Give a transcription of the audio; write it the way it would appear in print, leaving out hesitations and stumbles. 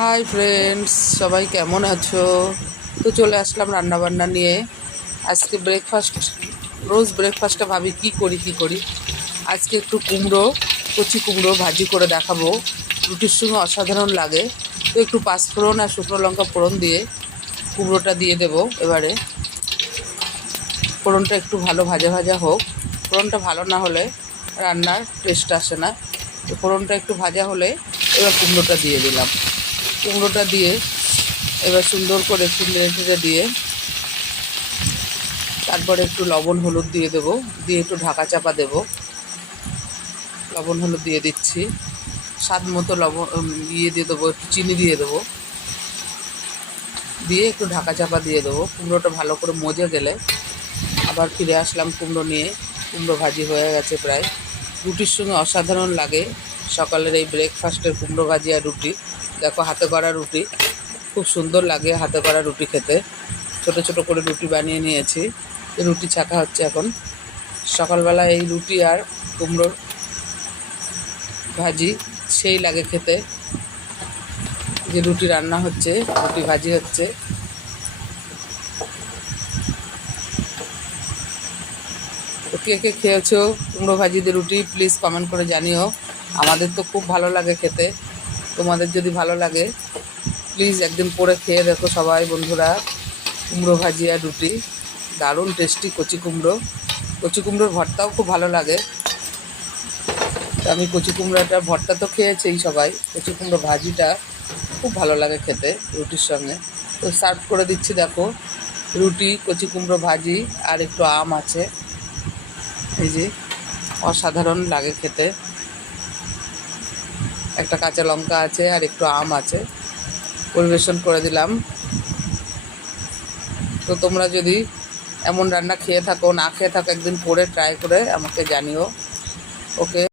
Hi friends, সবাই কেমন আছো? তো চলে আসলাম রান্নাবান্না নিয়ে। আজকে রোজ ব্রেকফাস্টটা ভাবি কি করি। আজকে একটু কচি কুমড়ো ভাজি করে দেখাবো। রুটির সঙ্গে অসাধারণ লাগে। তো একটু পাঁচফোড়ন আর শুকনো লঙ্কা ফোড়ন দিয়ে কুমড়োটা দিয়ে দেবো। এবারে ফোড়নটা একটু ভালো ভাজা ভাজা হোক। ফোড়নটা ভালো না হলে রান্নার টেস্ট আসে না। তো ফোড়নটা একটু ভাজা হলে এবার কুমড়োটা দিয়ে দিলাম। কুমড়োটা দিয়ে এবার সুন্দর করে একটু নেড়ে দিয়ে তারপরে একটু লবণ হলুদ দিয়ে দেবো, দিয়ে একটু ঢাকা চাপা দেবো। লবণ হলুদ দিয়ে দিচ্ছি, স্বাদ মতো দিয়ে দেবো, একটু চিনি দিয়ে দেবো, দিয়ে একটু ঢাকা চাপা দিয়ে দেবো। কুমড়োটা ভালো করে মজে গেলে আবার ফিরে আসলাম কুমড়ো নিয়ে। কুমড়ো ভাজি হয়ে গেছে প্রায়। রুটির সঙ্গে অসাধারণ লাগে সকালের এই ব্রেকফাস্টের কুমড়ো ভাজি আর রুটি। দেখো, হাতে করা রুটি, খুব সুন্দর লাগে হাতে করা রুটি খেতে। ছোট ছোট করে রুটি বানিয়ে নিয়েছি, রুটি ছাকা হচ্ছে এখন। সকালবেলা এই রুটি আর কুমড়োর ভাজি সেই লাগে খেতে, যে রুটি রান্না হচ্ছে, রুটি ভাজি হচ্ছে। তো কে কে খেয়েছো কুমড়ো ভাজি দিয়ে রুটি, প্লিজ কমেন্ট করে জানিও। আমাদের তো খুব ভালো লাগে খেতে। তোমাদের যদি ভালো লাগে প্লিজ একদিন করে খেয়ে দেখো সবাই বন্ধুরা। কুমড়ো ভাজি আর রুটি দারুণ টেস্টি। কচি কুমড়োর ভর্তাও খুব ভালো লাগে। তো আমি কচি কুমড়োটার ভর্তা তো খেয়েছেই সবাই, কচি কুমড়ো ভাজিটা খুব ভালো লাগে খেতে রুটির সঙ্গে। তো সার্ভ করে দিচ্ছি, দেখো, রুটি, কচি কুমড়ো ভাজি আর একটু আম আছে। এই যে, অসাধারণ লাগে খেতে। একটা কাঁচা লঙ্কা আছে আর একটু আম আছে, পরিবেশন করে দিলাম। তো তোমরা যদি এমন রান্না খেয়ে থাকো, না খেয়ে থাকো, একদিন করে ট্রাই করে আমাকে জানিও। ওকে।